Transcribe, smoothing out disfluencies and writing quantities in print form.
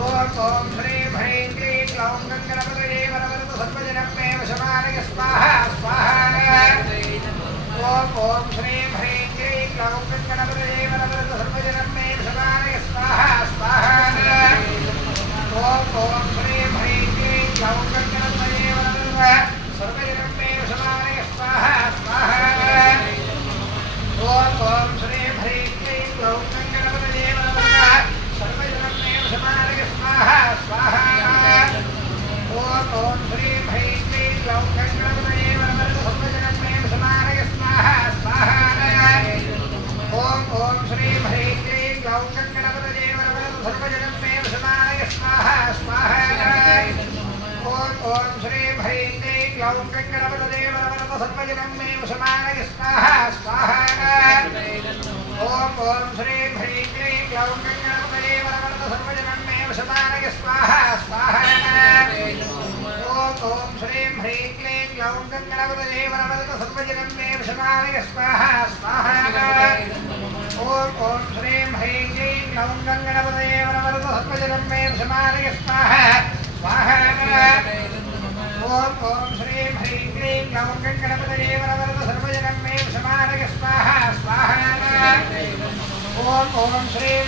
ॐ श्रीं ह्रीं क्लीं ग्लौं गङ्गणपतये वरवरतु सर्वजनं मे वशमानय स्वाहा स्वाहा ॐ श्रीं ह्रीं क्लीं ग्लौं गङ्गणपतये वरवरतु सर्वजनं मे वशमानय स्वाहा स्वाहा ॐ श्रीं ह्रीं क्लीं ग्लौं गङ्गणपतये वरवरतु सर्वजनं मे वशमानय स्वाहा स्वाहा ॐ श्रीं ह्रीं क्लीं ग्लौं गङ्गणपतये वरवरतु सर्वजनं मे वशमानय स्वाहा स्वाहा ॐ श्रीं ह्रीं क्लीं ग्लौं गङ्गणपतये वरवरतु सर्वजनं मे वशमानय स्वाहा स्वाहा ॐ श्रीं ह्रीं क्लीं ग्लौं गङ्गणपतये वरवरतु सर्वजनं मे वशमानय स्वाहा स्वाहा ॐ श्रीं ह्रीं क्लीं ग्लौं गङ्गणपतये वरवरतु सर्वजनं मे वशमानय स्वाहा स्वाहा ॐ श्रीं ह्रीं क्लीं ग्लौं गङ्गणपतये वरवरतु सर्वजनं मे वशमानय स्वाहा स्वाहा ॐ श्रीं ह्रीं क्लीं ग्लौं गङ्गणपतये वरवरतु सर्वजनं मे वशमानय स्वाहा स्वाहा ॐ श्रीं ह्रीं क्लीं ग्लौं गङ्गणपतये वरवरतु सर्वजनं मे वशमानय स्वाहा स्वाहा ॐ श्रीं ह्रीं क्लीं ग्लौं गङ्गणपतये वरवरतु सर्वजनं मे वशमानय स्वाहा स्वाहा ॐ श्रीं